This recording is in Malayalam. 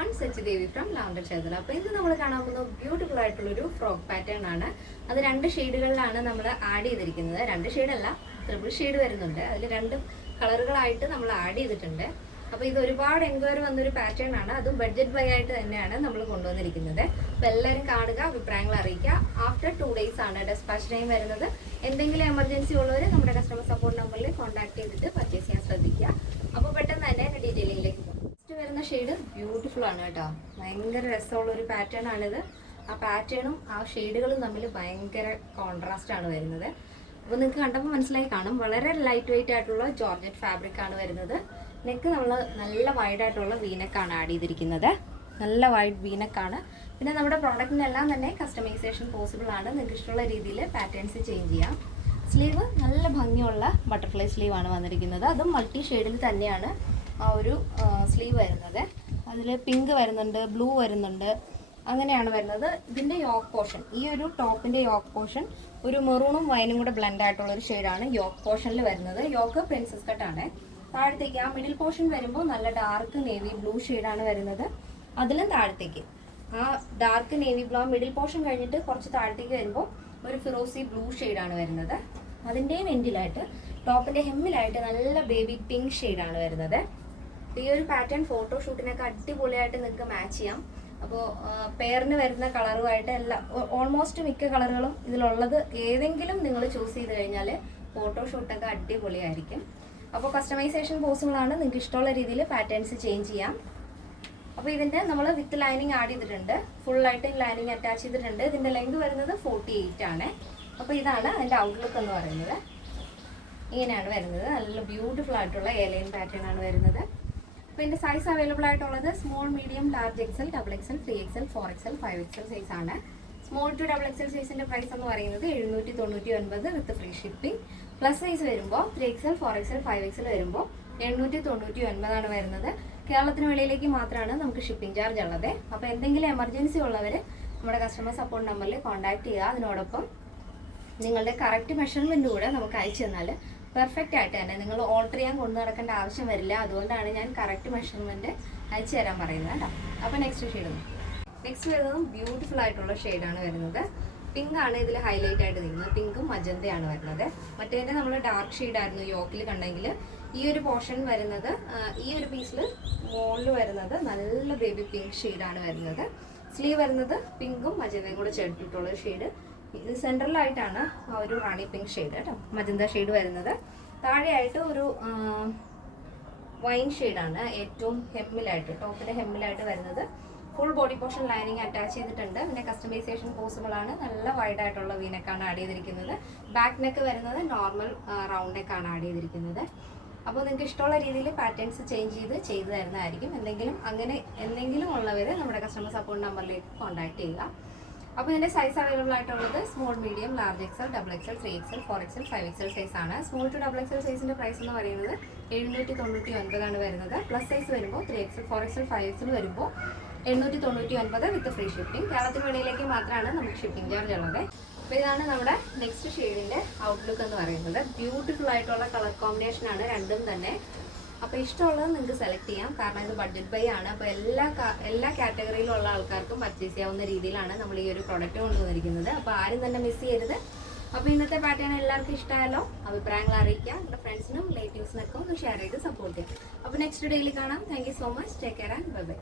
everyone, Sachidevi from Lavender Chedala. അപ്പോൾ ഇന്ന് നമ്മൾ കാണാൻ പോകുന്ന ബ്യൂട്ടിഫുൾ ആയിട്ടുള്ള ഒരു ഫ്രോക്ക് പാറ്റേൺ ആണ്. അത് രണ്ട് ഷെയ്ഡുകളിലാണ് നമ്മൾ ആഡ് ചെയ്തിരിക്കുന്നത്. രണ്ട് ഷെയ്ഡ് അല്ല, ട്രിപ്പിൾ ഷെയ്ഡ് വരുന്നുണ്ട്. അതിൽ രണ്ട് കളറുകളായിട്ട് നമ്മൾ ആഡ് ചെയ്തിട്ടുണ്ട്. അപ്പോൾ ഇത് ഒരുപാട് എൻക്വയറി വന്നൊരു പാറ്റേൺ ആണ്. അതും ബഡ്ജറ്റ് ബൈ ആയിട്ട് തന്നെയാണ് നമ്മൾ കൊണ്ടുവന്നിരിക്കുന്നത്. അപ്പോൾ എല്ലാവരും കാണുക, അഭിപ്രായങ്ങൾ അറിയിക്കുക. ആഫ്റ്റർ 2 days ആണ് ഡെസ്പാച്ച് ടൈം വരുന്നത്. എന്തെങ്കിലും എമർജൻസി ഉള്ളവർ നമ്മുടെ കസ്റ്റമർ സപ്പോർട്ട് നമ്പറിൽ കോൺടാക്ട് ചെയ്തിട്ട് പർച്ചേസ് ചെയ്യാൻ ശ്രദ്ധിക്കുക. അപ്പോൾ പെട്ടെന്ന് തന്നെ ഡീറ്റെയിലിംഗിലേക്ക് പോകും. വരുന്ന ഷെയ്ഡ് ബ്യൂട്ടിഫുൾ ആണ് കേട്ടോ. ഭയങ്കര രസമുള്ള ഒരു പാറ്റേൺ ആണിത്. ആ പാറ്റേണും ആ ഷെയ്ഡുകളും തമ്മിൽ ഭയങ്കര കോൺട്രാസ്റ്റ് ആണ് വരുന്നത്. അപ്പോൾ നിങ്ങൾക്ക് കണ്ടപ്പോൾ മനസ്സിലായി കാണും. വളരെ ലൈറ്റ് വെയിറ്റ് ആയിട്ടുള്ള ജോർജറ്റ് ഫാബ്രിക് ആണ് വരുന്നത്. നെക്ക് നമ്മൾ നല്ല വൈഡ് ആയിട്ടുള്ള വീനെക്കാണ് ആഡ് ചെയ്തിരിക്കുന്നത്. നല്ല വൈഡ് വീനെക്കാണ്. പിന്നെ നമ്മുടെ പ്രോഡക്റ്റിനെല്ലാം തന്നെ കസ്റ്റമൈസേഷൻ പോസിബിൾ ആണ്. നിങ്ങൾക്ക് ഇഷ്ടമുള്ള രീതിയിൽ പാറ്റേൺസ് ചേഞ്ച് ചെയ്യാം. സ്ലീവ് നല്ല ഭംഗിയുള്ള ബട്ടർഫ്ലൈ സ്ലീവ് ആണ് വന്നിരിക്കുന്നത്. അതും മൾട്ടി ഷെയ്ഡിൽ തന്നെയാണ് ആ ഒരു സ്ലീവ് വരുന്നത്. അതിൽ പിങ്ക് വരുന്നുണ്ട്, ബ്ലൂ വരുന്നുണ്ട്, അങ്ങനെയാണ് വരുന്നത്. ഇതിൻ്റെ യോക്ക് പോർഷൻ, ഈ ഒരു ടോപ്പിൻ്റെ യോക്ക് പോർഷൻ ഒരു മെറൂണും വൈനും കൂടെ ബ്ലെൻഡ് ആയിട്ടുള്ള ഒരു ഷെയ്ഡാണ് യോക്ക് പോർഷനിൽ വരുന്നത്. യോക്ക് പ്രിൻസസ് കട്ടാണ്. താഴത്തേക്ക് ആ മിഡിൽ പോർഷൻ വരുമ്പോൾ നല്ല ഡാർക്ക് നേവി ബ്ലൂ ഷെയ്ഡാണ് വരുന്നത്. അതിലും താഴത്തേക്ക് ആ dark navy blue middle portion കഴിഞ്ഞിട്ട് കുറച്ച് താഴത്തേക്ക് വരുമ്പോൾ ഒരു ഫിറോസി ബ്ലൂ ഷെയ്ഡാണ് വരുന്നത്. അതിൻ്റെയും എൻഡിലായിട്ട് ടോപ്പിൻ്റെ ഹെമ്മിലായിട്ട് നല്ല ബേബി പിങ്ക് ഷെയ്ഡാണ് വരുന്നത്. ഈ ഒരു പാറ്റേൺ ഫോട്ടോഷൂട്ടിനൊക്കെ അടിപൊളിയായിട്ട് നിങ്ങൾക്ക് മാച്ച് ചെയ്യാം. അപ്പോൾ പെയറിന് വരുന്ന കളറുമായിട്ട് ഓൾമോസ്റ്റ് മിക്ക കളറുകളും ഇതിലുള്ളത് ഏതെങ്കിലും നിങ്ങൾ ചൂസ് ചെയ്ത് കഴിഞ്ഞാൽ ഫോട്ടോഷൂട്ടൊക്കെ അടിപൊളിയായിരിക്കും. അപ്പോൾ കസ്റ്റമൈസേഷൻ പോസിബിളാണ്. നിങ്ങൾക്ക് ഇഷ്ടമുള്ള രീതിയിൽ പാറ്റേൺസ് ചേഞ്ച് ചെയ്യാം. അപ്പോൾ ഇതിൻ്റെ നമ്മൾ വിത്ത് ലൈനിങ് ആഡ് ചെയ്തിട്ടുണ്ട്. ഫുള്ളായിട്ട് ലൈനിങ് അറ്റാച്ച് ചെയ്തിട്ടുണ്ട്. ഇതിൻ്റെ ലെങ്ത് വരുന്നത് 48 ആണ്. അപ്പോൾ ഇതാണ് അതിൻ്റെ ഔട്ട്ലുക്ക് എന്ന് പറയുന്നത്. ഇങ്ങനെയാണ് വരുന്നത്. നല്ല ബ്യൂട്ടിഫുൾ ആയിട്ടുള്ള എയർലൈൻ പാറ്റേൺ ആണ് വരുന്നത്. അപ്പോൾ ഇതിൻ്റെ സൈസ് അവൈലബിൾ ആയിട്ടുള്ളത് small, medium, large XL, double XL, 3XL, 4XL, 5XL size ആണ്. സ്മോൾ ടു ഡബിൾ എക്സൽ സൈസിൻ്റെ പ്രൈസ് എന്ന് പറയുന്നത് 799 with free shipping. Plus size വരുമ്പോൾ 3XL, 4XL, 5XL വരുമ്പോൾ 899 ആണ് വരുന്നത്. കേരളത്തിന് വെളിയിലേക്ക് മാത്രമാണ് നമുക്ക് ഷിപ്പിംഗ് ചാർജ് ഉള്ളത്. അപ്പോൾ എന്തെങ്കിലും എമർജൻസി ഉള്ളവർ നമ്മുടെ കസ്റ്റമർ സപ്പോർട്ട് നമ്പറിൽ കോൺടാക്ട് ചെയ്യുക. അതിനോടൊപ്പം നിങ്ങളുടെ കറക്റ്റ് മെഷർമെൻറ്റ് കൂടെ നമുക്ക് അയച്ചു തന്നാൽ പെർഫെക്റ്റ് ആയിട്ട് തന്നെ നിങ്ങൾ ഓൾട്ടർ ചെയ്യാൻ കൊണ്ടു നടക്കേണ്ട ആവശ്യം വരില്ല. അതുകൊണ്ടാണ് ഞാൻ കറക്റ്റ് മെഷർമെൻറ്റ് അയച്ചു തരാൻ പറയുന്നത് കേട്ടോ. അപ്പോൾ നെക്സ്റ്റ് വരുന്നതും ബ്യൂട്ടിഫുൾ ആയിട്ടുള്ള ഷെയ്ഡാണ് വരുന്നത്. പിങ്ക് ആണ് ഇതിൽ ഹൈലൈറ്റ് ആയിട്ട് നിൽക്കുന്നത്. പിങ്കും മജന്തയാണ് വരുന്നത്. മറ്റേതിൻ്റെ നമ്മൾ ഡാർക്ക് ഷെയ്ഡായിരുന്നു യോക്കിൽ കണ്ടെങ്കിൽ ഈ ഒരു പോർഷൻ വരുന്നത്, ഈ ഒരു പീസിൽ മുകളിൽ വരുന്നത് നല്ല ബേബി പിങ്ക് ഷെയ്ഡാണ് വരുന്നത്. സ്ലീവ് വരുന്നത് പിങ്കും മജന്തയും കൂടെ ചേർത്തിട്ടുള്ള ഷെയ്ഡ്. ഇത് സെൻട്രലായിട്ടാണ് ആ ഒരു റാണി പിങ്ക് ഷെയ്ഡ് കേട്ടോ, മജന്ത ഷെയ്ഡ് വരുന്നത്. താഴെയായിട്ട് ഒരു വൈൻ ഷെയ്ഡാണ് ഏറ്റവും ഹെമ്മിലായിട്ട്, ടോപ്പിൻ്റെ ഹെമ്മിലായിട്ട് വരുന്നത്. Full body portion lining attach ചെയ്തിട്ടുണ്ട്. പിന്നെ കസ്റ്റമൈസേഷൻ പോസിബിൾ ആണ്. നല്ല വൈഡ് ആയിട്ടുള്ള വീനെക്കാണ് ആഡ് ചെയ്തിരിക്കുന്നത്. ബാക്ക് നെക്ക് വരുന്നത് നോർമൽ റൗണ്ട് നെക്കാണ് ആഡ് ചെയ്തിരിക്കുന്നത്. അപ്പോൾ നിങ്ങൾക്ക് ഇഷ്ടമുള്ള രീതിയിൽ പാറ്റേൺസ് ചെയ്ത് തരുന്നതായിരിക്കും. എന്തെങ്കിലും ഉള്ളവർ നമ്മുടെ കസ്റ്റമർ സപ്പോർട്ട് നമ്പറിലേക്ക് കോൺടാക്ട് ചെയ്യുക. അപ്പോൾ ഇതിൻ്റെ സൈസ് അവൈലബിൾ ആയിട്ടുള്ളത് small, medium, large XL, double XL, 3XL, 4XL, 5XL size ആണ്. സ്മോൾ ടു ഡബിൾ എക്സൽ സൈസിൻ്റെ പ്രൈസ് എന്ന് പറയുന്നത് 799 ആണ് വരുന്നത്. പ്ലസ് സൈസ് വരുമ്പോൾ 3XL, 4XL, 5XL വരുമ്പോൾ 899 വിത്ത് ഫ്രീ ഷിപ്പിംഗ്. കേരളത്തിന് വെളിയിലേക്ക് മാത്രമാണ് നമുക്ക് ഷിപ്പിംഗ് ചാർജ് ഉള്ളത്. അപ്പോൾ ഇതാണ് നമ്മുടെ നെക്സ്റ്റ് ഷെയ്ഡിൻ്റെ ഔട്ട്ലുക്ക് എന്ന് പറയുന്നത്. ബ്യൂട്ടിഫുൾ ആയിട്ടുള്ള കളർ കോമ്പിനേഷനാണ് രണ്ടും തന്നെ. അപ്പോൾ ഇഷ്ടമുള്ളത് നിങ്ങൾക്ക് സെലക്ട് ചെയ്യാം. കാരണം ഇത് ബഡ്ജറ്റ് ബൈ ആണ്. അപ്പോൾ എല്ലാ കാറ്റഗറിയിലുള്ള ആൾക്കാർക്കും പർച്ചേസ് ചെയ്യാവുന്ന രീതിയിലാണ് നമ്മൾ ഈ ഒരു പ്രൊഡക്റ്റ് കൊണ്ടുവന്നിരിക്കുന്നത്. അപ്പോൾ ആരും തന്നെ മിസ് ചെയ്യരുത്. അപ്പോൾ ഇന്നത്തെ പാറ്റേൺ എല്ലാവർക്കും ഇഷ്ടമായല്ലോ. അഭിപ്രായങ്ങൾ അറിയിക്കുക. നമ്മുടെ ഫ്രണ്ട്സിനും റിലേറ്റീവ്സിനൊക്കെ ഒന്ന് ഷെയർ ചെയ്ത് സപ്പോർട്ട് ചെയ്യാം. അപ്പോൾ നെക്സ്റ്റ് ഡേയിൽ കാണാം. Thank you so much. Take care and bye bye.